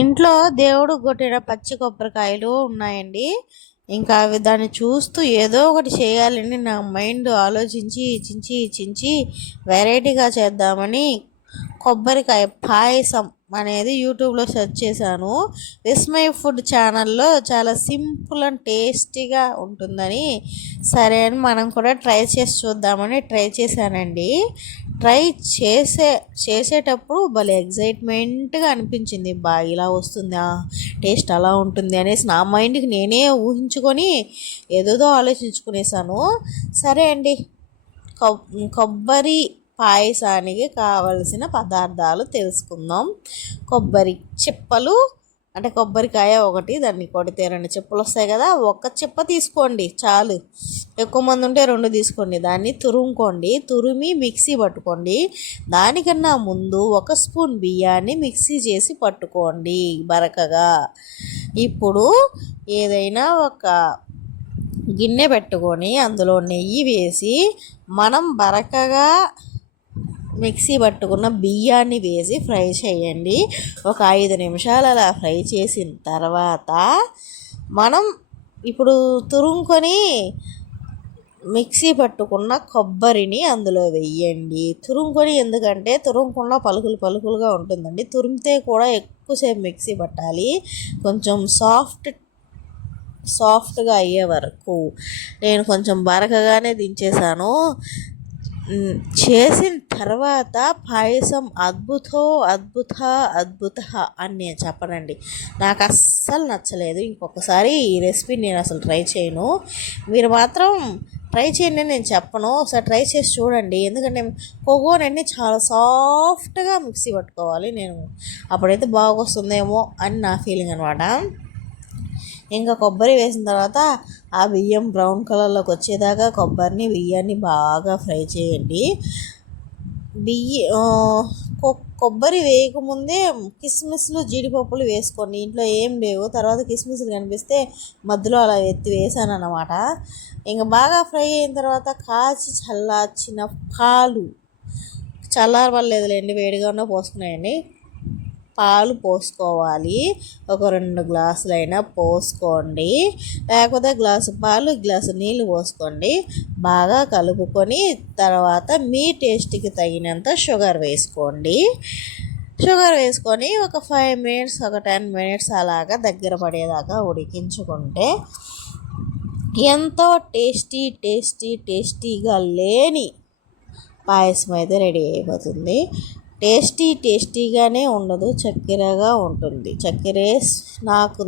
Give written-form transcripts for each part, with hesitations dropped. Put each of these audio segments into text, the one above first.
ఇంట్లో దేవుడు కొట్టిన పచ్చి కొబ్బరికాయలు ఉన్నాయండి. ఇంకా అవి దాన్ని చూస్తూ ఏదో ఒకటి చేయాలని నా మైండ్ ఆలోచించి చించి చించి వెరైటీగా చేద్దామని కొబ్బరికాయ పాయసం అనేది యూట్యూబ్లో సెర్చ్ చేశాను. విస్మయ్ ఫుడ్ ఛానల్లో చాలా సింపుల్ అండ్ టేస్టీగా ఉంటుందని సరే అని మనం కూడా ట్రై చేసి చూద్దామని ట్రై చేశానండి. ట్రై చేసేటప్పుడు భలే ఎగ్జైట్మెంట్గా అనిపించింది. ఇలా వస్తుందా టేస్ట్ అలా ఉంటుంది అనేసి నా మైండ్కి నేనే ఊహించుకొని ఏదేదో ఆలోచించుకునేసాను. సరే అండి, కొబ్బరి పాయసానికి కావలసిన పదార్థాలు తెలుసుకుందాం. కొబ్బరి చిప్పలు, అంటే కొబ్బరికాయ ఒకటి, దాన్ని కొడితే 2 చిప్పలు వస్తాయి కదా, ఒక చిప్ప తీసుకోండి చాలు. ఎక్కువ మంది ఉంటే 2 తీసుకోండి. దాన్ని తురిమి మిక్సీ పట్టుకోండి. దానికన్నా ముందు 1 స్పూన్ బియ్యాన్ని మిక్సీ చేసి పట్టుకోండి బరకగా. ఇప్పుడు ఏదైనా ఒక గిన్నె పెట్టుకొని అందులో నెయ్యి వేసి మనం బరకగా మిక్సీ పట్టుకున్న బియ్యాన్ని వేసి ఫ్రై చేయండి. ఒక 5 నిమిషాలు అలా ఫ్రై చేసిన తర్వాత మనం ఇప్పుడు తురుముకొని మిక్సీ పట్టుకున్న కొబ్బరిని అందులో వెయ్యండి. ఎందుకంటే తురుముకున్న పలుకులుగా ఉంటుందండి. తురిమితే కూడా ఎక్కువసేపు మిక్సీ పట్టాలి. కొంచెం సాఫ్ట్గా అయ్యే వరకు. నేను కొంచెం బరకగానే దించేసాను. చేసిన తర్వాత పాయసం అద్భుత అని నేను చెప్పనండి. నాకు అస్సలు నచ్చలేదు. ఇంకొకసారి ఈ రెసిపీ నేను అసలు ట్రై చేయను. మీరు మాత్రం ట్రై చేయండి, నేను చెప్పను. ఒకసారి ట్రై చేసి చూడండి. ఎందుకంటే కోకోనట్ని చాలా సాఫ్ట్గా మిక్సీ పట్టుకోవాలి. నేను అప్పుడైతే బాగా వస్తుందేమో అని నా ఫీలింగ్ అనమాట. ఇంకా కొబ్బరి వేసిన తర్వాత ఆ బియ్యం బ్రౌన్ కలర్లోకి వచ్చేదాకా బియ్యాన్ని బాగా ఫ్రై చేయండి. కొబ్బరి వేయకముందే కిస్మిస్లు జీడిపప్పులు వేసుకోండి. ఇంట్లో ఏం లేవు, తర్వాత కిస్మిస్లు కనిపిస్తే మధ్యలో అలా ఎత్తి వేసాను అన్నమాట. ఇంకా బాగా ఫ్రై అయిన తర్వాత కాచి చల్లార్చిన పాలు, చల్లారలేదులేండి, వేడిగా ఉన్న పోసుకున్నాయండి. పాలు పోసుకోవాలి. ఒక 2 గ్లాసులైనా పోసుకోండి, లేకపోతే గ్లాసు పాలు గ్లాసు నీళ్ళు పోసుకోండి. బాగా కలుపుకొని తర్వాత మీ టేస్ట్కి తగినంత షుగర్ వేసుకోండి. ఒక 5 మినిట్స్, ఒక 10 మినిట్స్ అలాగా దగ్గర పడేదాకా ఉడికించుకుంటే ఎంతో టేస్టీగా లేని పాయసం అయితే రెడీ అయిపోతుంది. టేస్టీగానే ఉండదు, చక్కెరగా ఉంటుంది.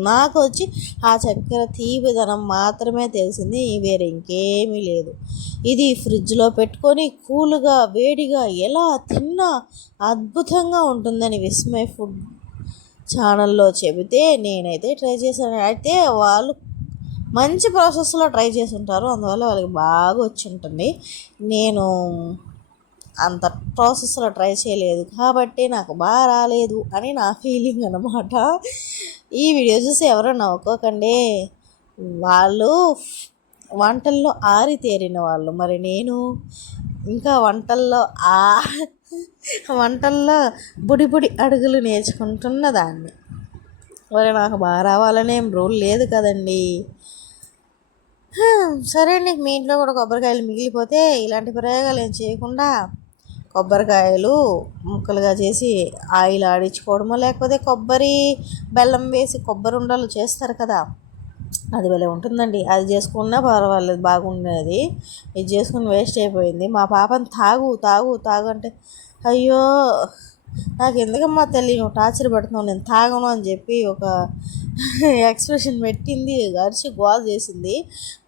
నాకు వచ్చి ఆ చక్కెర తీపిదనం మాత్రమే తెలిసింది, వేరే ఇంకేమీ లేదు. ఇది ఫ్రిడ్జ్లో పెట్టుకొని కూల్గా వేడిగా ఎలా తిన్నా అద్భుతంగా ఉంటుందని విస్మయ్ ఫుడ్ ఛానల్లో చెబితే నేనైతే ట్రై చేశాను. అయితే వాళ్ళు మంచి ప్రాసెస్లో ట్రై చేసి ఉంటారు, అందువల్ల వాళ్ళకి బాగా వచ్చి ఉంటుంది. నేను అంత ప్రాసెస్లో ట్రై చేయలేదు కాబట్టి నాకు బాగా రాలేదు అని నా ఫీలింగ్ అన్నమాట. ఈ వీడియో చూసి ఎవరో నవ్వుకోకండి, వాళ్ళు వంటల్లో ఆరితేరిన వాళ్ళు. మరి నేను ఇంకా వంటల్లో బుడి అడుగులు నేర్చుకుంటున్న దాన్ని. మరి నాకు బాగా రావాలనే రూల్ లేదు కదండి. సరే అండి, మీ ఇంట్లో కూడా కొబ్బరికాయలు మిగిలిపోతే ఇలాంటి ప్రయోగాలు ఏం చేయకుండా కొబ్బరికాయలు ముక్కలుగా చేసి ఆయిల్ ఆడించుకోవడమో, లేకపోతే కొబ్బరి బెల్లం వేసి కొబ్బరి ఉండలు చేస్తారు కదా, అది భలే ఉంటుందండి. అది చేసుకున్నా పర్వాలేదు, బాగుండేది. ఇది చేసుకుని వేస్ట్ అయిపోయింది. మా పాపని తాగు అంటే, అయ్యో నాకు ఎందుకమ్మా తల్లి నువ్వు టార్చర్ పెడుతున్నావు, నేను తాగను అని చెప్పి ఒక ఎక్స్ప్రెషన్ పెట్టింది, అరిచి గోల్ చేసింది.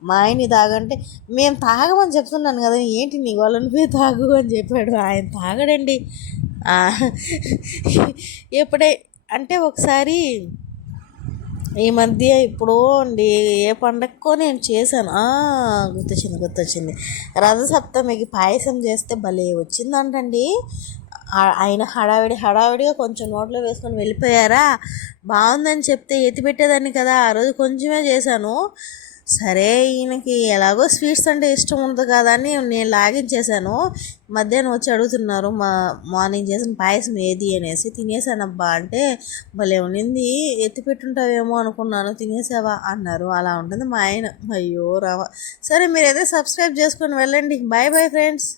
మా ఆయన్ని తాగంటే, మేము తాగమని చెప్తున్నాను కదా, ఏంటి నీ వాళ్ళని పోయి తాగు అని చెప్పాడు. ఆయన తాగడండి. ఎప్పుడే అంటే ఒకసారి ఈ మధ్య ఇప్పుడు అండి, ఏ పండగకో నేను చేశాను, గుర్తొచ్చింది. రథసప్తమికి పాయసం చేస్తే భలే వచ్చిందంటండి. ఆయన హడావిడిగా కొంచెం నోట్లో వేసుకొని వెళ్ళిపోయారా. బాగుందని చెప్తే ఎత్తి పెట్టేదాన్ని కదా, ఆ రోజు కొంచెమే చేశాను. సరే ఈయనకి ఎలాగో స్వీట్స్ అంటే ఇష్టం ఉంది కదా అని నేను లాగించేశాను. మధ్యాహ్నం వచ్చి అడుగుతున్నారు మార్నింగ్ చేసిన పాయసం ఏది అనేసి. తినేసానబ్బా అంటే భలే ఉన్నింది, ఎత్తి పెట్టుంటావేమో అనుకున్నాను, తినేసావా అన్నారు. అలా ఉంటుంది మా ఆయన. అయ్యో రావా. సరే మీరైతే సబ్స్క్రైబ్ చేసుకొని వెళ్ళండి. Bye bye friends.